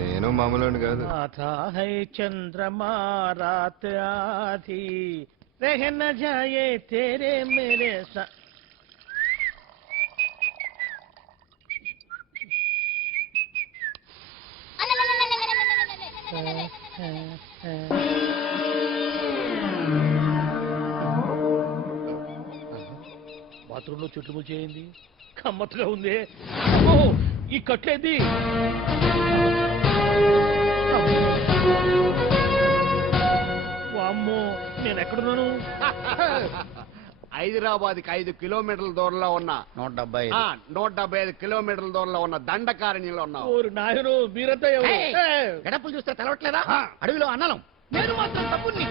నేను మామూలు కాదు. आता है चंद्रमा रात आधी रह न जाए तेरे मेरे साथ. బాత్రూంలో చెట్లు ముచ్చేయింది, కమ్మత్తుగా ఉంది. ఓ ఈ కట్లేది. వామ్మో నేను ఎక్కడున్నాను? హైదరాబాద్కి 5 కిలోమీటర్ల దూరంలో ఉన్న 175 కిలోమీటర్ల దూరంలో ఉన్న దండకారణ్యంలో ఉన్నావు. ఓరు నాయను మీరంతా ఎవరు? గడపలు చూస్తే తెలవట్లేదా? అడవిలో అన్నలం. నేను మాత్రం తమ్ముణ్ణి.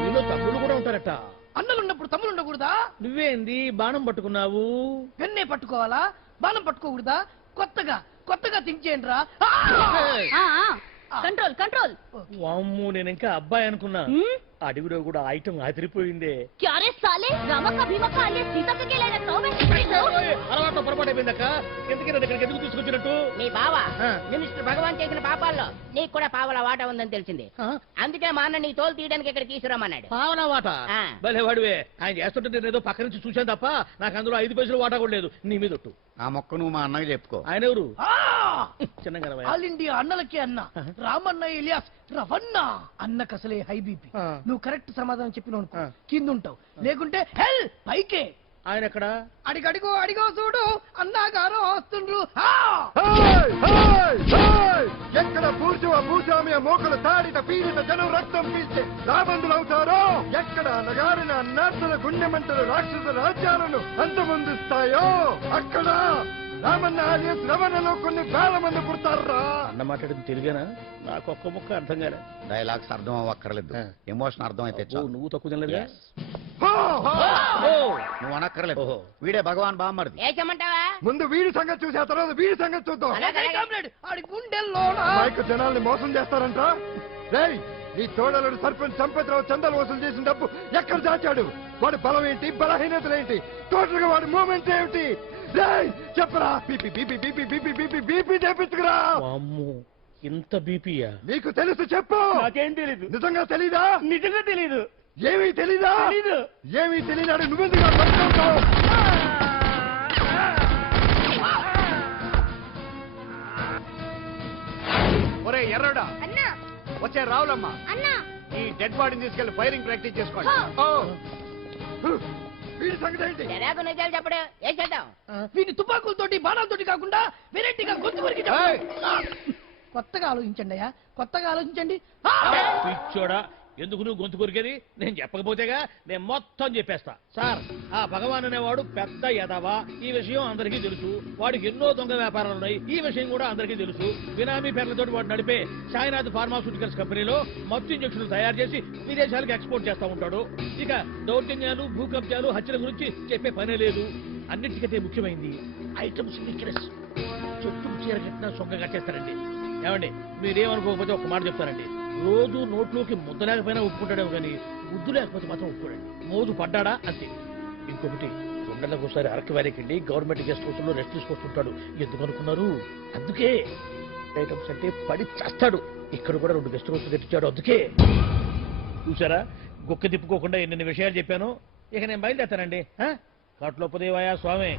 మీలో తమ్ముళ్ళు కూడా ఉంటారట. అన్నలున్నప్పుడు తమ్ముడు ఉండకూడదా? నువ్వేంది బాణం పట్టుకున్నావు? వెన్నే పట్టుకోవాలా? బాణం పట్టుకోకూడదా? కొత్తగా థింక్ చేయండి రా. Control control. వామ్మో నేను ఇంకా అబ్బాయి అనుకున్నా. అడవిలో కూడా ఐటమ్ అదిరిపోయిందే. క్యారే సాలే రామక భీమక అలే సీతక్క కేలేన తోవే. అలవాటు పొరపాటు అయిపోయిందక్క. ఎందుకు ఇక్కడికి ఎందుకు తీసుకొచ్చినట్టు? నీ బావ మినిస్టర్ భగవాన్ చేసిన పాపాల్లో నీకు కూడా పావల వాట ఉందని తెలిసింది. అందుకే మా అన్న నీ తోలు తీయడానికి ఇక్కడ తీసుకురామన్నాడు. పావన వాట? భలే వాడివే. ఆయన చేస్తుంటే నేను ఏదో పక్క నుంచి చూశాను తప్ప నాకు అందులో 5 పైసలు వాటా కూడా లేదు. నీ మీద ఒట్టు. ఆ మొక్క నువ్వు మా అన్నకి చెప్పుకో. ఆయన ఎవరు? చిన్నగా ఆల్ ఇండియా అన్నలకే అన్న రామన్న ఇలియాస్ రవన్న. అన్నకు అసలే హై బీపీ. నువ్వు కరెక్ట్ సమాధానం చెప్పిన కింద ఉంటావు, లేకుంటే హెల్ పైకే. ఆయన ఎక్కడ? అడిగో చూడు అన్నగారు వస్తుండ్రు. ఎక్కడ భూస్వామ్య మోకలు తాడిత పీడిత జనం రక్తం పీల్చే రాబందులు అవుతారో, ఎక్కడ నగారిన నర్సుల గుండె మంటలు రాక్షస రాజ్యాలను అంతమొందిస్తాయో అక్కడ రామన్న ఆలియస్ రవణలో కొన్ని వేల మంది పుడతారా. అన్న మాట్లాడింది తెలుగేనా? నాకు ఒక్క ముక్క అర్థం కాలే. డైలాగ్స్ అర్థం అవ్వక్కర్లేదు, ఎమోషన్ అర్థం అయితే నువ్వు తక్కువ తినలేదా? నువ్వు అనక్కర్లేదు. వీడే భగవాన్ బామ్మర్ది. ఏమంటావా? ముందు వీడి సంగతి చూసి ఆ తర్వాత వీడి సంగతి చూద్దాం. మైకు జనాల్ని మోసం చేస్తారంట. రేయ్ నీ తోడలుడు సర్పంచ్ సంపత్రావు చందాలు వసూలు చేసిన డబ్బు ఎక్కడ దాచాడు? వాడి బలం ఏంటి, బలహీనతలు ఏంటి, టోటల్ గా వాడి మూమెంట్ ఏమిటి? చెప్పరా. BP BP BP BP BP BP చేపించుకురా. ఇంత బీపీయా? నీకు తెలుసు చెప్పు. నాకేం తెలీదు. నిజంగా తెలీదా? నిజంగా తెలీదు. ఏమీ తెలీదా? ఏమీ తెలియనాడు నువ్వెందుకు పట్టుకుంటావు? ఒరే ఎర్రడా, వచ్చే రావులమ్మా, ఈ డెడ్ బాడీని తీసుకెళ్లి ఫైరింగ్ ప్రాక్టీస్ చేసుకోండి. వీడి సంగతి ఏంటి? నిజాలు చెప్పడు. ఏం చేద్దాం? వీని తుపాకులతోటి బాణాలతోటి కాకుండా వెరైటీగా గొంతు వరకు కొత్తగా ఆలోచించండి అయ్యా, కొత్తగా ఆలోచించండి. పిచ్చోడా, ఎందుకు నువ్వు గొంతు కొరికేది? నేను చెప్పకపోతేగా నేను మొత్తం చెప్పేస్తా. సార్, ఆ భగవాన్ అనేవాడు పెద్ద యదవా, ఈ విషయం అందరికీ తెలుసు. వాడికి ఎన్నో దొంగ వ్యాపారాలు ఉన్నాయి, ఈ విషయం కూడా అందరికీ తెలుసు. బినామీ పేర్లతో వాడు నడిపే సాయినాథ్ ఫార్మాస్యూటికల్స్ కంపెనీలో మత్తు ఇంజక్షన్లు తయారు చేసి విదేశాలకు ఎక్స్పోర్ట్ చేస్తా ఉంటాడు. ఇక దౌర్జన్యాలు, భూకబ్జాలు, హత్యల గురించి చెప్పే పనే లేదు. అన్నిటికంటే ముఖ్యమైంది ఐటమ్స్ వీక్నెస్. చెట్టుకు చీర కట్టినా సొంగ కట్టేస్తారండి. ఏమండి, మీరేమనుకోకపోతే ఒక మాట చెప్తారండి. రోజు నోట్లోకి ముద్ద లేకపోయినా ఒప్పుకుంటాడేమో కానీ ముద్దు లేకపోతే మాత్రం ఒప్పుకోడండి. మోజు పడ్డాడా అంతే. ఇంకొకటి, 2 నెలలకు ఒకసారి అరకు వ్యాలీకి వెళ్ళి గవర్నమెంట్ గెస్ట్ హౌస్ లో రెస్ట్ తీసుకొస్తుంటాడు. ఎందుకు అనుకున్నారు? అందుకే. ఐటమ్స్ అంటే పడి చేస్తాడు. ఇక్కడ కూడా 2 గెస్ట్ హౌస్ కట్టించాడు. అందుకే. చూసారా, గుక్క తిప్పుకోకుండా ఎన్ని విషయాలు చెప్పాను. ఇక నేను బయలుదేరుతానండి. కట్లోపదేవాయా స్వామి.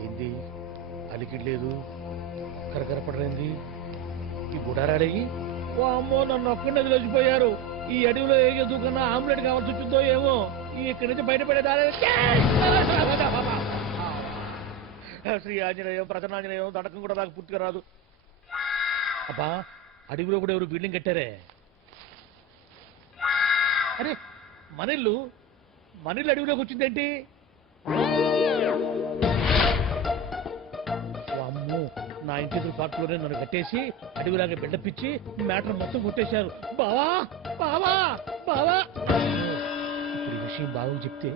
ఏంది అలికిడ్లేదు, కరకరపడలేంది ఈ గుడారాడయ్యి? అమ్మో, నన్ను ఒక్కడే వదిలేసిపోయారు. ఈ అడవిలో ఏ ఎదుగుకన్నా ఆమ్లెట్ కావాల్సి వచ్చిందో ఏమో. ఇక్కడి నుంచి బయటపడేదారే. శ్రీ ఆంజనేయం, ప్రసన్నాంజనేయం, దడకం కూడా నాకు పూర్తిగా రాదు. అబ్బా, అడవిలో కూడా ఎవరు బిల్డింగ్ కట్టారే? అరే, మనిల్లు అడవిలోకి వచ్చిందేంటి? అమ్మో, నా ఇంటి పార్టీలోనే నన్ను కట్టేసి అడవిలాగా బిడ్డపిచ్చి మ్యాటర్ మొత్తం కొట్టేశారు. బావా బావా బావా. ఇప్పుడు ఈ విషయం బాగా చెప్తే